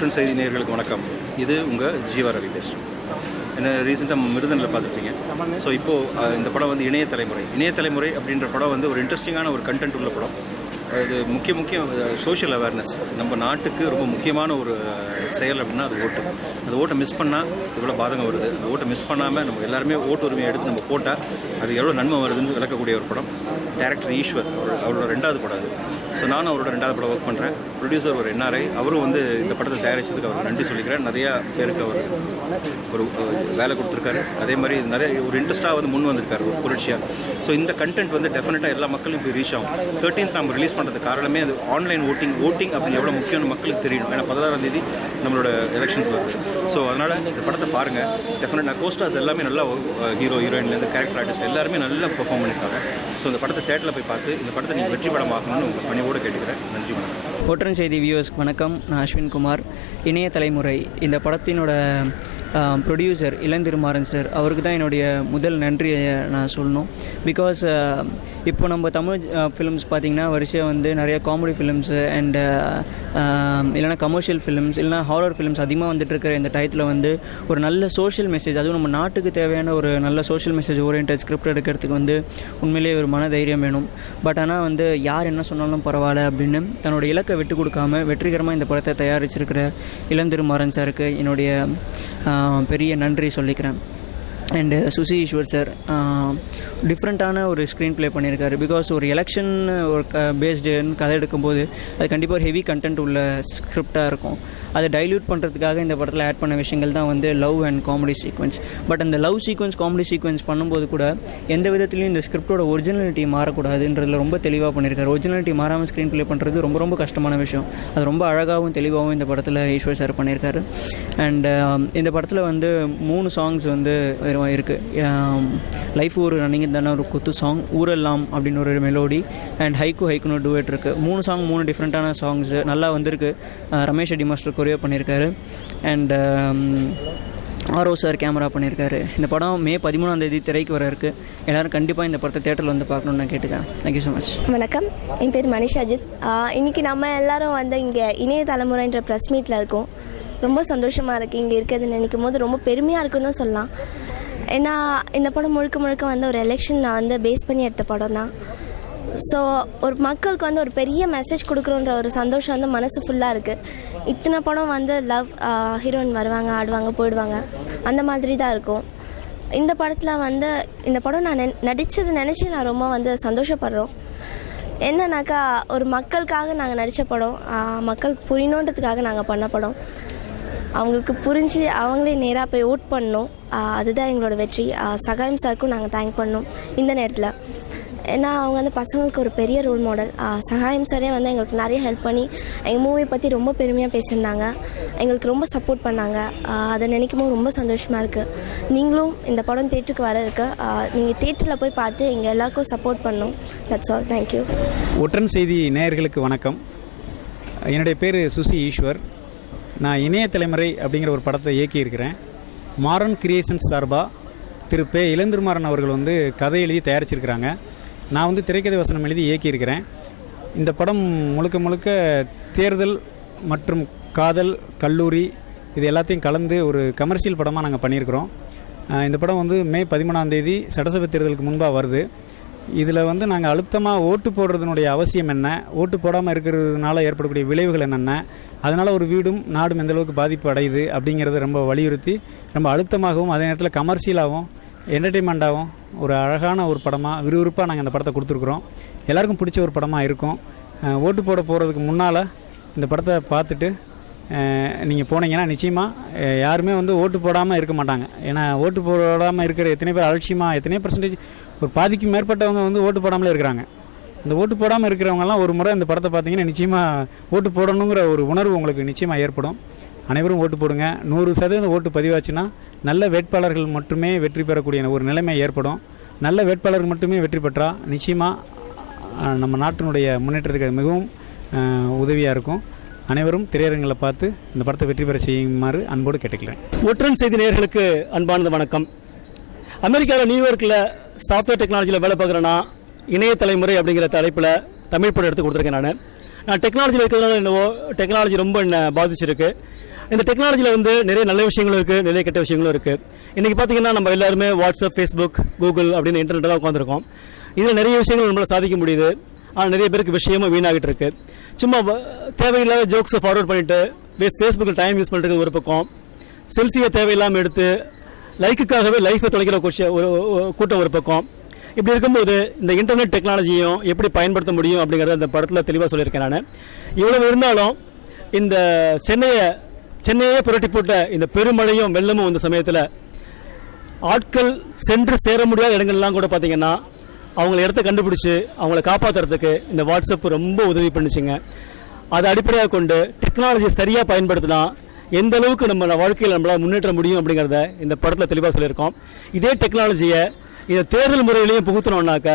ஒற்றன் செய்தி நேயர்களுக்கு வணக்கம். இது உங்கள் ஜீவா ரவி பேசுகிறேன். என்ன ரீசெண்டாக மிருதனில் பார்த்துருப்பீங்க. ஸோ இப்போது இந்த படம் வந்து இணைய தலைமுறை அப்படின்ற படம் வந்து ஒரு இன்ட்ரெஸ்டிங்கான ஒரு கண்டென்ட் உள்ள படம். அது முக்கிய சோஷியல் அவேர்னஸ். நம்ம நாட்டுக்கு ரொம்ப முக்கியமான ஒரு செயல் அப்படின்னா அது ஓட்டு. அந்த ஓட்டை மிஸ் பண்ணால் எவ்வளோ பாதகம் வருது, அந்த ஓட்டை மிஸ் பண்ணாமல் நம்ம எல்லாருமே ஓட்டு உரிமையை எடுத்து நம்ம போட்டால் அது எவ்வளோ நன்மை வருதுன்னு விளக்கக்கூடிய ஒரு படம். டைரக்டர் ஈஸ்வர் அவரோட 2வது படம் அது. ஸோ நானும் அவரோட 2வது படம் ஒர்க் பண்ணுறேன். ப்ரொடியூசர் ஒரு NRI, அவரும் வந்து இந்த படத்தை தயாரித்ததுக்கு அவர் நன்றி சொல்லிக்கிறேன். நிறையா பேருக்கு அவர் ஒரு வேலை கொடுத்துருக்காரு. அதே மாதிரி நிறைய ஒரு இன்ட்ரெஸ்ட்டாக வந்து முன் வந்திருக்காரு ஒரு புரட்சியாக. ஸோ இந்த கண்டென்ட் வந்து டெஃபினட்டாக எல்லா மக்களும் போய் ரீச் ஆகும். 13th நம்ம ரிலீஸ் பண்ணுறதுக்கு காரணமே அது ஆன்லைன் ஓட்டிங் அப்படின்னு எவ்வளோ முக்கியம்னு மக்களுக்கு தெரியணும். ஏன்னா 16ஆம் தேதி நம்மளோட எலெக்ஷன்ஸ் வருது. ஸோ அதனால் இந்த படத்தை பாருங்கள். டெஃபினட்டாக கோஸ்டார்ஸ் எல்லாமே நல்லா ஹீரோ ஹீரோயின்லேருந்து கேரக்டர் ஆர்டிஸ்ட் எல்லாருமே நல்லா பெர்ஃபார்ம் பண்ணியிருக்காங்க. ஸோ இந்த படத்தை தேட்டரில் போய் பார்த்து இந்த படத்தை நீங்கள் வெற்றி படமாகணும்னு உங்கள் பணியோடு கேட்டுக்கிறேன். நன்றி, வணக்கம். ஒற்றன் செய்தி வியூவர்ஸ்க்கு வணக்கம். நான் அஸ்வின் குமார். இணைய தலைமுறை இந்த படத்தினோட ப்ரொடியூசர் இளந்திருமாறன் சார், அவருக்கு தான் என்னுடைய முதல் நன்றியை நான் சொல்லணும். பிகாஸ் இப்போ நம்ம தமிழ் ஃபிலிம்ஸ் பார்த்திங்கன்னா வரிசையாக வந்து நிறைய காமெடி ஃபிலிம்ஸு அண்ட் இல்லைனா கமர்ஷியல் ஃபிலிம்ஸ் இல்லைனா ஹாரர் ஃபிலிம்ஸ் அதிகமாக வந்துட்டுருக்கிற இந்த டயத்தில் வந்து ஒரு நல்ல சோஷியல் மெசேஜ், அதுவும் நம்ம நாட்டுக்கு தேவையான ஒரு நல்ல சோஷியல் மெசேஜ் ஓரியன்டட் ஸ்கிரிப்ட் எடுக்கிறதுக்கு வந்து உண்மையிலேயே ஒரு மன தைரியம் வேணும். பட் ஆனால் வந்து யார் என்ன சொன்னாலும் பரவாயில்ல அப்படின்னு தன்னோட இலக்கை விட்டு கொடுக்காம வெற்றிகரமாக இந்த படத்தை தயாரிச்சிருக்கிற இளந்திருமாறன் சாருக்கு என்னுடைய பெரிய நன்றி சொல்லிக்கிறேன். அண்டு சுசி ஈஸ்வர் சார் டிஃப்ரெண்ட்டான ஒரு ஸ்க்ரீன் ப்ளே பண்ணியிருக்காரு. பிகாஸ் ஒரு எலெக்ஷன் ஒரு பேஸ்டுன்னு கதை எடுக்கும்போது அது கண்டிப்பாக ஒரு ஹெவி கண்டென்ட் உள்ள ஸ்கிரிப்டாக இருக்கும். அதை டைல்யூட் பண்ணுறதுக்காக இந்த படத்தில் ஆட் பண்ண விஷயங்கள் தான் வந்து love and comedy sequence. But அந்த லவ் சீக்வன்ஸ் காமெடி சீக்வன்ஸ் பண்ணும்போது கூட எந்த விதத்துலையும் இந்த ஸ்கிரிப்டோட ஒரிஜினாலிட்டி மாறக்கூடாதுன்றதில் ரொம்ப தெளிவாக பண்ணியிருக்காரு. ஒரிஜினாலிட்டி மாறாமல் ஸ்க்ரீன் ப்ளே பண்ணுறது ரொம்ப கஷ்டமான விஷயம். அது ரொம்ப அழகாகவும் தெளிவாகவும் இந்த படத்தில் ஈஸ்வர் சார் பண்ணியிருக்காரு. அண்ட் இந்த படத்தில் வந்து 3 சாங்ஸ் வந்து இருக்குது. லைஃப் ஒரு ரன்னிங் தானே ஒரு குத்து சாங், ஊரெல்லாம் அப்படின்னு ஒரு மெலோடி, அண்ட் ஹைக்குன்னு ஒரு டூவேட் இருக்குது. 3 சாங் 3 டிஃப்ரெண்ட்டான சாங்ஸ் நல்லா வந்திருக்கு. ரமேஷ் அடி மாஸ்டர் கொரியா பண்ணியிருக்காரு. அண்ட் ஆரோ சார் கேமரா பண்ணியிருக்காரு. இந்த படம் மே 13ஆம் தேதி திரைக்கு வர இருக்குது. எல்லோரும் கண்டிப்பாக இந்த படத்தை தேட்டரில் வந்து பார்க்கணுன்னு நான் கேட்டுக்கிறேன். Thank you so much. வணக்கம், என் பேர் மனிஷா அஜித். இன்றைக்கி நம்ம எல்லோரும் வந்து இங்கே இணைய தலைமுறைன்ற ப்ரெஸ் மீட்டில் இருக்கோம். ரொம்ப சந்தோஷமாக இருக்குது இங்கே இருக்கிறது நினைக்கும் போது. ரொம்ப பெருமையாக இருக்குன்னு சொல்லலாம். ஏன்னா இந்த படம் முழுக்க வந்து ஒரு எலெக்ஷன் நான் வந்து பேஸ் பண்ணி எடுத்த படம் தான். ஸோ ஒரு மக்களுக்கு வந்து ஒரு பெரிய மெசேஜ் கொடுக்குறோன்ற ஒரு சந்தோஷம் வந்து மனசு ஃபுல்லாக இருக்குது. இத்தனை படம் வந்து லவ், ஹீரோயின் வருவாங்க, ஆடுவாங்க, போயிடுவாங்க, அந்த மாதிரி தான் இருக்கும். இந்த படத்தில் வந்து இந்த படம் நான் நடித்தது நினச்சி நான் ரொம்ப வந்து சந்தோஷப்படுறோம். என்னன்னாக்கா ஒரு மக்களுக்காக நாங்கள் நடித்த படம், மக்களுக்கு புரியணுன்றதுக்காக நாங்கள் பண்ண படம். அவங்களுக்கு புரிஞ்சு அவங்களே நேராக போய் ஓட் பண்ணணும். அதுதான் எங்களோட வெற்றி. சகாயம் சாருக்கும் நாங்கள் தேங்க் பண்ணோம் இந்த நேரத்தில். ஏன்னா அவங்க வந்து பசங்களுக்கு ஒரு பெரிய ரோல் மாடல். சகாயம் சாரே வந்து எங்களுக்கு நிறைய ஹெல்ப் பண்ணி எங்கள் மூவியை பற்றி ரொம்ப பெருமையாக பேசியிருந்தாங்க. எங்களுக்கு ரொம்ப சப்போர்ட் பண்ணாங்க. அதை நினைக்கும் போது ரொம்ப சந்தோஷமாக இருக்குது. நீங்களும் இந்த படம் தேட்டருக்கு வர இருக்கு. நீங்கள் தேட்டரில் போய் பார்த்து எங்கள் எல்லாருக்கும் சப்போர்ட் பண்ணணும். That's all. தேங்க்யூ. ஒற்றன் செய்தி நேயர்களுக்கு வணக்கம். என்னுடைய பேர் சுசி ஈஸ்வர். நான் இணைய தலைமுறை அப்படிங்கிற ஒரு படத்தை இயக்கியிருக்கிறேன். மாறன் கிரியேஷன்ஸ் சார்பாக திரு பே இளந்திருமாறன் அவர்கள் வந்து கதை எழுதி தயாரிச்சிருக்கிறாங்க. நான் வந்து திரைக்கதை வசனம் எழுதி இயக்கியிருக்கிறேன். இந்த படம் முழுக்க தேர்தல் மற்றும் காதல், கல்லூரி இது எல்லாத்தையும் கலந்து ஒரு கமர்ஷியல் படமாக நாங்கள் பண்ணியிருக்கிறோம். இந்த படம் வந்து மே 13ஆம் தேதி சட்டசபை தேர்தலுக்கு முன்பாக வருது. இதில் வந்து நாங்கள் அழுத்தமாக ஓட்டு போடுறதுனுடைய அவசியம் என்ன, ஓட்டு போடாமல் இருக்கிறதுனால ஏற்படக்கூடிய விளைவுகள் என்னென்ன, அதனால் ஒரு வீடும் நாடும் எந்தளவுக்கு பாதிப்பு அடையுது அப்படிங்கிறத ரொம்ப வலியுறுத்தி ரொம்ப அழுத்தமாகவும் அதே நேரத்தில் கமர்ஷியலாகவும் என்டர்டெயின்மெண்ட்டாகவும் ஒரு அழகான ஒரு படமாக விறுவிறுப்பாக நாங்கள் இந்த படத்தை கொடுத்துருக்குறோம். எல்லாருக்கும் பிடிச்ச ஒரு படமாக இருக்கும். ஓட்டு போட போகிறதுக்கு முன்னால் இந்த படத்தை பார்த்துட்டு நீங்கள் போனீங்கன்னா நிச்சயமாக யாருமே வந்து ஓட்டு போடாமல் இருக்க மாட்டாங்க. ஏன்னா ஓட்டு போடாமல் இருக்கிற எத்தனை பேர் அலட்சியமாக எத்தனை பர்சன்டேஜ் ஒரு பாதிக்கு மேற்பட்டவங்க வந்து ஓட்டு போடாமலே இருக்கிறாங்க. அந்த ஓட்டு போடாமல் இருக்கிறவங்கலாம் ஒரு முறை இந்த படத்தை பார்த்தீங்கன்னா நிச்சயமாக ஓட்டு போடணுங்கிற ஒரு உணர்வு உங்களுக்கு நிச்சயமாக ஏற்படும். அனைவரும் ஓட்டு போடுங்க. 100% ஓட்டு பதிவாச்சுன்னா நல்ல வேட்பாளர்கள் மட்டுமே வெற்றி பெறக்கூடிய ஒரு நிலைமை ஏற்படும். நல்ல வேட்பாளர்கள் மட்டுமே வெற்றி பெற்றால் நிச்சயமாக நம்ம நாட்டினுடைய முன்னேற்றத்துக்கு மிகவும் உதவியாக இருக்கும். அனைவரும் திரையரங்களை பார்த்து இந்த படத்தை வெற்றி பெற செய்யுமாறு அன்போடு கேட்டுக்கிறேன். ஒற்றன் செய்தி நேயர்களுக்கு அன்பானது வணக்கம். அமெரிக்காவில் நியூயார்க்கில் சாஃப்ட்வேர் டெக்னாலஜியில் வேலை பார்க்குறேன்னா இணைய தலைமுறை அப்படிங்கிற தலைப்பில் தமிழ் படம் எடுத்து கொடுத்துருக்கேன். நான் டெக்னாலஜியில் இருக்கிறதுனால என்னவோ டெக்னாலஜி ரொம்ப என்ன பாதிச்சிருக்கு. இந்த டெக்னாலஜியில் வந்து நிறைய நல்ல விஷயங்களும் இருக்குது, நிறைய கெட்ட விஷயங்களும் இருக்குது. இன்றைக்கி பார்த்தீங்கன்னா நம்ம எல்லாருமே வாட்ஸ்அப், ஃபேஸ்புக், கூகுள் அப்படின்னு இன்டர்நெட்டில் தான் உட்காந்துருக்கோம். இதில் நிறைய விஷயங்கள் நம்மளால் சாதிக்க முடியுது. ஆனால் நிறைய பேருக்கு விஷயமும் வீணாகிட்டு இருக்கு. சும்மா தேவையில்லாத ஜோக்ஸை ஃபார்வர்ட் பண்ணிவிட்டு ஃபேஸ்புக்கில் டைம் யூஸ் பண்ணுறது ஒரு பக்கம், செல்ஃபியை தேவையில்லாமல் எடுத்து லைக்குக்காகவே லைஃபை தொலைக்கிற ஒரு கூட்டம் ஒரு பக்கம். இப்படி இருக்கும்போது இந்த இன்டர்நெட் டெக்னாலஜியும் எப்படி பயன்படுத்த முடியும் அப்படிங்கிறத இந்த படத்தில் தெளிவாக சொல்லியிருக்கேன். நான் இவ்வளவு இருந்தாலும் இந்த சென்னையே புரட்டி போட்ட இந்த பெருமழையும் வெள்ளமும் இந்த சமயத்தில் ஆட்கள் சென்று சேர முடியாத இடங்கள்லாம் கூட பார்த்தீங்கன்னா அவங்கள இடத்த கண்டுபிடிச்சி அவங்கள காப்பாற்றுறதுக்கு இந்த வாட்ஸ்அப் ரொம்ப உதவி பண்ணிச்சுங்க. அதை அடிப்படையாக கொண்டு டெக்னாலஜி சரியாக பயன்படுத்தினா எந்த அளவுக்கு நம்ம வாழ்க்கையில் நம்மளால் முன்னேற்ற முடியும் அப்படிங்கிறத இந்த படத்தில் தெளிவாக சொல்லியிருக்கோம். இதே டெக்னாலஜியை இந்த தேர்தல் முறையிலையும் புகுத்தினோம்னாக்க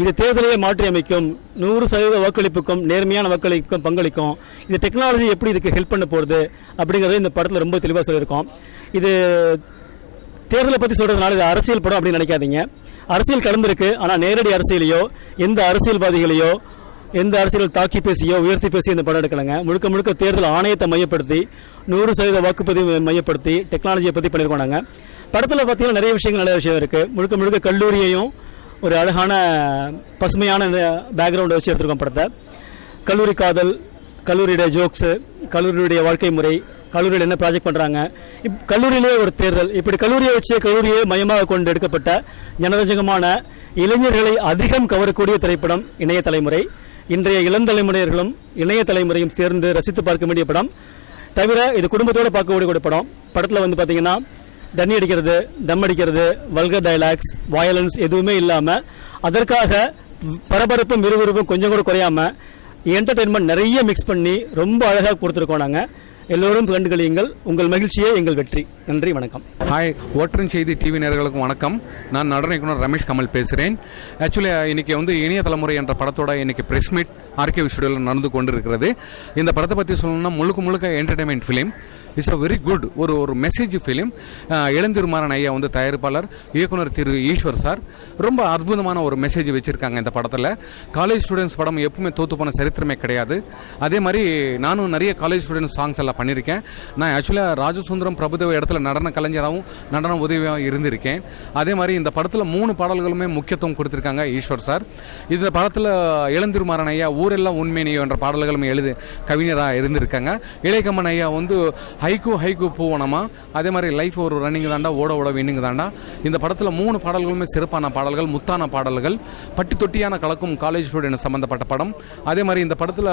இது தேர்தலையே மாற்றி அமைக்கும், 100% வாக்களிப்புக்கும் நேர்மையான வாக்களிப்புக்கும் பங்களிக்கும். இந்த டெக்னாலஜி எப்படி இதுக்கு ஹெல்ப் பண்ண போகிறது அப்படிங்கிறத இந்த படத்தில் ரொம்ப தெளிவாக சொல்லியிருக்கோம். இது தேர்தலை பற்றி சொல்கிறதுனால இது அரசியல் படம் அப்படின்னு நினைக்காதீங்க. அரசியல் கடந்திருக்கு, ஆனால் நேரடி அரசியலையோ எந்த அரசியல்வாதிகளையோ எந்த அரசியல் தாக்கி பேசியோ உயர்த்தி பேசி இந்த படம் எடுக்கலைங்க. முழுக்க முழுக்க தேர்தல் ஆணையத்தை மையப்படுத்தி 100% வாக்குப்பதிவு மையப்படுத்தி டெக்னாலஜியை பற்றி பண்ணியிருக்கோம். நாங்கள் படத்தில் பார்த்தீங்கன்னா நிறைய விஷயங்கள் நல்ல விஷயம் இருக்குது. முழுக்க முழுக்க கல்லூரியையும் ஒரு அழகான பசுமையான பேக்ரவுண்டை வச்சு எடுத்துருக்கோம் படத்தை. கல்லூரி காதல், கல்லூரியுடைய ஜோக்ஸு, கல்லூரியுடைய வாழ்க்கை முறை, கல்லூரியில் என்ன ப்ராஜெக்ட் பண்ணுறாங்க, கல்லூரியிலேயே ஒரு தேர்தல், இப்படி கல்லூரியை வச்சு கல்லூரியை மையமாக கொண்டு எடுக்கப்பட்ட ஜனரஞ்சகமான இளைஞர்களை அதிகம் கவரக்கூடிய திரைப்படம் இணைய தலைமுறை. இன்றைய இளந்தலைமுறையர்களும் இணைய தலைமுறையும் சேர்ந்து ரசித்து பார்க்க வேண்டிய படம். தவிர இது குடும்பத்தோடு பார்க்கக்கூடிய படம். படத்தில் வந்து பார்த்தீங்கன்னா தண்ணி அடிக்கிறது, தம் அடிக்கிறது, வல்கர் டயலாக்ஸ், வயலன்ஸ் எதுவுமே இல்லாமல் அதற்காக பரபரப்பும் விறுவிறுப்பும் கொஞ்சம் கூட குறையாமல் என்டர்டெயின்மெண்ட் நிறைய மிக்ஸ் பண்ணி ரொம்ப அழகாக கொடுத்துருக்கோம். நாங்கள் எல்லோரும் கண்டுகளியுங்கள், உங்கள் மகிழ்ச்சியே எங்கள் வெற்றி. நன்றி, வணக்கம். ஹாய், ஒற்றன் செய்தி டிவி நேயர்களுக்கும் வணக்கம். நான் நடன இயக்குனர் ரமேஷ் கமல் பேசுகிறேன். ஆக்சுவலி இன்றைக்கி வந்து இணைய தலைமுறை என்ற படத்தோட இன்றைக்கி ப்ரெஸ் மீட் ஆர்கே ஸ்டுடியோவில் நடந்து கொண்டு இருக்கிறது. இந்த படத்தை பற்றி சொல்லணும்னா முழுக்க entertainment film. It's a very good ஒரு மெசேஜ் ஃபிலிம். இளந்திருமாறன் ஐயா வந்து தயாரிப்பாளர், இயக்குனர் திரு ஈஸ்வர் சார் ரொம்ப அற்புதமான ஒரு மெசேஜ் வச்சுருக்காங்க இந்த படத்தில். காலேஜ் ஸ்டூடெண்ட்ஸ் படம் எப்பவுமே தோற்று போன சரித்திரமே கிடையாது. அதே மாதிரி நானும் நிறைய காலேஜ் ஸ்டூடெண்ட்ஸ் சாங்ஸ் எல்லாம் பண்ணியிருக்கேன். நான் ஆக்சுவலாக ராஜசுந்தரம் பிரபுதேவ இடத்துல நடன கலைஞராகவும் நடன உதவியாகவும் இருந்திருக்கேன். அதே மாதிரி இந்த படத்தில் 3 பாடல்களுமே முக்கியத்துவம் கொடுத்துருக்காங்க ஈஸ்வர் சார். இந்த படத்தில் இளந்திருமாறன் ஐயா ஊரெல்லாம் உண்மையினையோ என்ற பாடல்களும் எழுதி கவிஞராக இருந்திருக்காங்க. இளையகம்மன் ஐயா வந்து ஹைக்கு போவனமா, அதே மாதிரி லைஃப் ஒரு ரன்னிங் தாண்டா, ஓட வின்னிங் தாண்டா. இந்த படத்தில் 3 பாடல்களுமே சிறப்பான பாடல்கள், முத்தான பாடல்கள், பட்டி தொட்டியான கலக்கும் காலேஜ் ஸ்டூடெண்ட் சம்மந்தப்பட்ட படம். அதே மாதிரி இந்த படத்தில்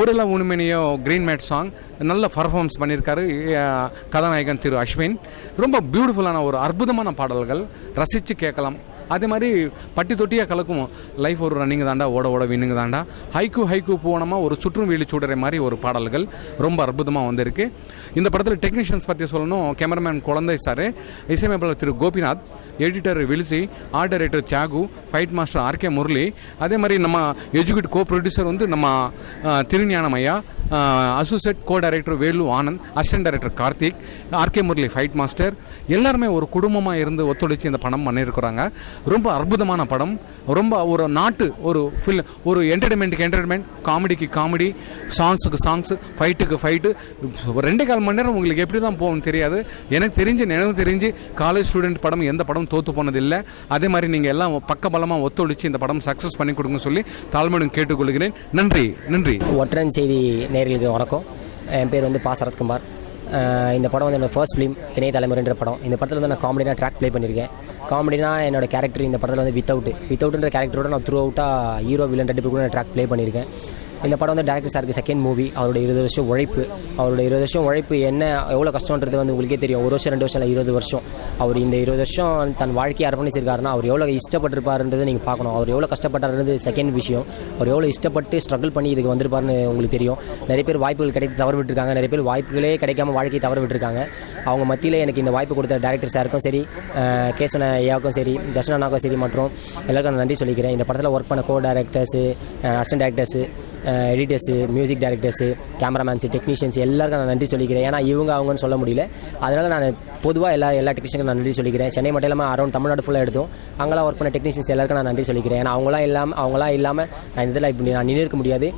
ஊரெல்லாம் உண்மையினையோ கிரீன் மேட் சாங் நல்ல பர்ஃபார்மன்ஸ் பண்ணியிருக்காரு கதாநாயகன் திரு அஸ்வின். ரொம்ப பியூட்டிஃபுல்லான ஒரு அற்புதமான பாடல்கள், ரசித்து கேட்கலாம். அதே மாதிரி பட்டி தொட்டியாக கலக்கும் லைஃப் ஒரு ரன்னிங் தாண்டா, ஓட வின்னிங் தாண்டா, ஹைக்கு போனோமா ஒரு சுற்றும் வீழி சூடுற மாதிரி ஒரு பாடல்கள் ரொம்ப அற்புதமாக வந்திருக்கு. இந்த படத்தில் டெக்னீஷியன்ஸ் பற்றி சொல்லணும். கேமராமேன் குழந்தை சார், இசையமைப்பாளர் Thiru Gopinath, editor Wilsy, art director Thiyagu, fight master RK Murali, அதே மாதிரி நம்ம எஜுகேட் கோ ப்ரொடியூசர் வந்து நம்ம திருஞானம் ஐயா, associate co director Velu Anand, assistant director Karthik, RK Murali fight master, எல்லாருமே ஒரு குடும்பமாக இருந்து ஒத்துழைச்சி இந்த படம் பண்ணியிருக்கிறாங்க. ரொம்ப அற்புதமான படம். ரொம்ப ஒரு நாட்டு ஒரு என்டர்டைன்மெண்ட், காமெடிக்கு காமெடி, சாங்ஸுக்கு சாங்ஸு, ஃபைட்டுக்கு ஃபைட்டு. 2.25 மணி நேரம் உங்களுக்கு எப்படி தான் போகணும்னு தெரியாது. எனக்கு தெரிஞ்சு காலேஜ் ஸ்டூடெண்ட் படம் எந்த படம் தோற்று போனதில்லை. அதே மாதிரி நீங்கள் எல்லாம் பக்கபலமாக ஒத்துழைச்சி இந்த படம் சக்ஸஸ் பண்ணி கொடுங்க சொல்லி தாழ்மையுடன் கேட்டுக்கொள்கிறேன். நன்றி. ஒற்றன் செய்தி நேயர்களுக்கு வணக்கம். என் பேர் வந்து பா சரத்குமார். இந்த படம் வந்து என்னோடய ஃபர்ஸ்ட் ஃபிலிம் இணைய தலைமுறைன்ற படம். இந்த படத்தில் வந்து நான் காமெடினா ட்ராக் ப்ளே பண்ணியிருக்கேன். காமெடினா என்னோட கேரக்டர் இந்த படத்தில் வந்து வித்தவுட்ன்ற கேரக்டரோட நான் த்ரூ அவுட்டாக ஹீரோ வில்லன் 2 பேர் கூட நான் ட்ராக் ப்ளே பண்ணியிருக்கேன். இந்த படம் வந்து டேரக்டர் சாருக்கு செகண்ட் மூவி. அவருடைய 20 வருஷம் உழைப்பு என்ன எவ்வளோ கஷ்டன்றது வந்து உங்களுக்கே தெரியும். 1 வருஷம் 2 வருஷம் இல்லை 20 வருஷம். அவர் இந்த 20 வருஷம் தன் வாழ்க்கையை அர்ப்பணிச்சிருக்காருன்னா அவர் எவ்வளோ இஷ்டப்பட்டிருப்பாருன்றதை நீங்கள் பார்க்கணும். அவர் எவ்வளோ கஷ்டப்பட்டாருன்றது செகண்ட் விஷயம். அவர் எவ்வளோ இஷ்டப்பட்டு ஸ்ட்ரகிள் பண்ணி இதுக்கு வந்திருப்பாருன்னு உங்களுக்கு தெரியும். நிறைய பேர் வாய்ப்புகள் கிடைத்து தவறு விட்டுருக்காங்க, நிறைய பேர் வாய்ப்புகளே கிடைக்காம வாழ்க்கையை தவறு விட்டுருக்காங்க. அவங்க மத்தியில் எனக்கு இந்த வாய்ப்பு கொடுத்த டேரக்டர் சாருக்கும் சரி, கேசவன ஐயாவுக்கும் சரி, தர்ஷனாவுக்கும் சரி மற்றும் எல்லாருக்கும் நான் நன்றி சொல்லிக்கிறேன். இந்த படத்தில் ஒர்க் பண்ண co directors, assistant directors, editors, music directors, cameramen, technicians எல்லாருக்கும் நான் நன்றி சொல்லிக்கிறேன். ஏன்னா அவங்கன்னு சொல்ல முடியல. அதனால் நான் பொதுவாக எல்லா டெக்னீஷியனுக்கும் நான் நன்றி சொல்லிக்கிறேன். சென்னை மட்டும் இல்லாமல் அரௌண்ட் தமிழ்நாடு ஃபுல்லாக எடுத்தோம். அங்கெல்லாம் ஒர்க் பண்ண டெக்னீஷியன்ஸ் எல்லாருக்கும் நான் நன்றி சொல்லிக்கிறேன். ஏன்னா அவங்களாம் இல்லாமல் நான் இதில் இப்படி நான் நின்று இருக்க முடியாது.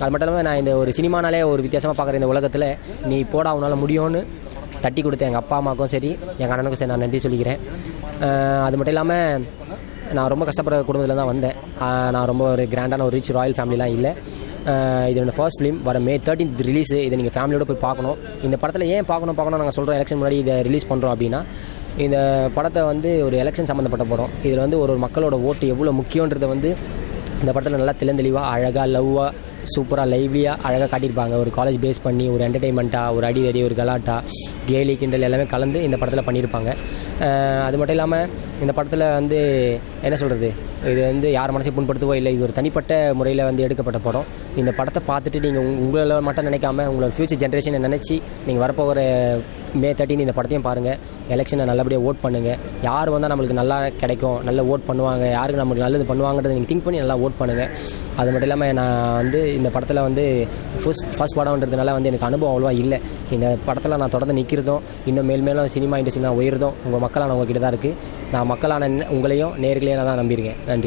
அது மட்டும் இல்லாமல் நான் இந்த ஒரு சினிமானாலே ஒரு வித்தியாசமாக பார்க்குற இந்த உலகத்தில் நீ போட அவனால் முடியும்னு தட்டி கொடுத்த எங்கள் அப்பா அம்மாவுக்கும் சரி, எங்கள் அண்ணனுக்கும் சரி நான் நன்றி சொல்லிக்கிறேன். அது மட்டும் இல்லாமல் நான் ரொம்ப கஷ்டப்படுற குடும்பத்தில் தான் வந்தேன். நான் ரொம்ப ஒரு கிராண்டான ஒரு ரிச் ராயல் ஃபேமிலிலாம் இல்லை. இது என்னோடய ஃபர்ஸ்ட் ஃபிலிம். வர May 13th ரிலீஸு. இதை நீங்கள் ஃபேமிலியோடு போய் பார்க்கணும். இந்த படத்தில் ஏன் பார்க்கணும் நாங்கள் சொல்கிறோம், எலெக்ஷன் முன்னாடி இதை ரிலீஸ் பண்ணுறோம் அப்படின்னா, இந்த படத்தை ஒரு எலெக்ஷன் சம்மந்தப்பட்ட படம். இதில் ஒரு மக்களோட ஓட்டு எவ்வளோ முக்கியன்றதை இந்த படத்தில் நல்லா தெளிவாக அழகாக லவ்வாக சூப்பராக லைவ்லியாக அழகாக காட்டியிருப்பாங்க. ஒரு காலேஜ் பேஸ் பண்ணி ஒரு என்டர்டெயின்மெண்ட்டாக ஒரு அடி ஒரு கலாட்டா கேலி கிண்டல் எல்லாமே கலந்து இந்த படத்தில் பண்ணியிருப்பாங்க. அது மட்டும் இல்லாமல் இந்த படத்தில் என்ன சொல்கிறது, இது யார் மனசை புண்படுத்தவோ இல்லை, இது ஒரு தனிப்பட்ட முறையில் எடுக்கப்பட்ட படம். இந்த படத்தை பார்த்துட்டு நீங்கள் உங்களை மட்டும் நினைக்காம உங்களோட ஃப்யூச்சர் ஜென்ரேஷனை நினச்சி நீங்கள் வரப்போகிற May 13 இந்த படத்தையும் பாருங்கள். எலெக்ஷனை நல்லபடியாக ஓட் பண்ணுங்கள். யார் வந்தால் நம்மளுக்கு நல்லா கிடைக்கும், நல்ல ஓட் பண்ணுவாங்க, யாருக்கு நம்மளுக்கு நல்லது பண்ணுவாங்கன்றதை நீங்கள் திங்க் பண்ணி நல்லா ஓட் பண்ணுங்கள். அது மட்டும் இல்லாமல் நான் இந்த படத்தில் ஃபர்ஸ்ட் படம்ன்றதுனால எனக்கு அனுபவம் அவ்வளோவா இல்லை. இந்த படத்தில் நான் தொடர்ந்து நிற்கிறதும் இன்னும் மேலும் சினிமா இண்டஸ்ட்ரி நான் உயர்றதும் உங்கள் மக்களான உங்ககிட்ட தான் இருக்குது. நான் மக்களான உங்களையும் நேர்களையும் நான் தான் நம்பியிருக்கேன். நன்றி.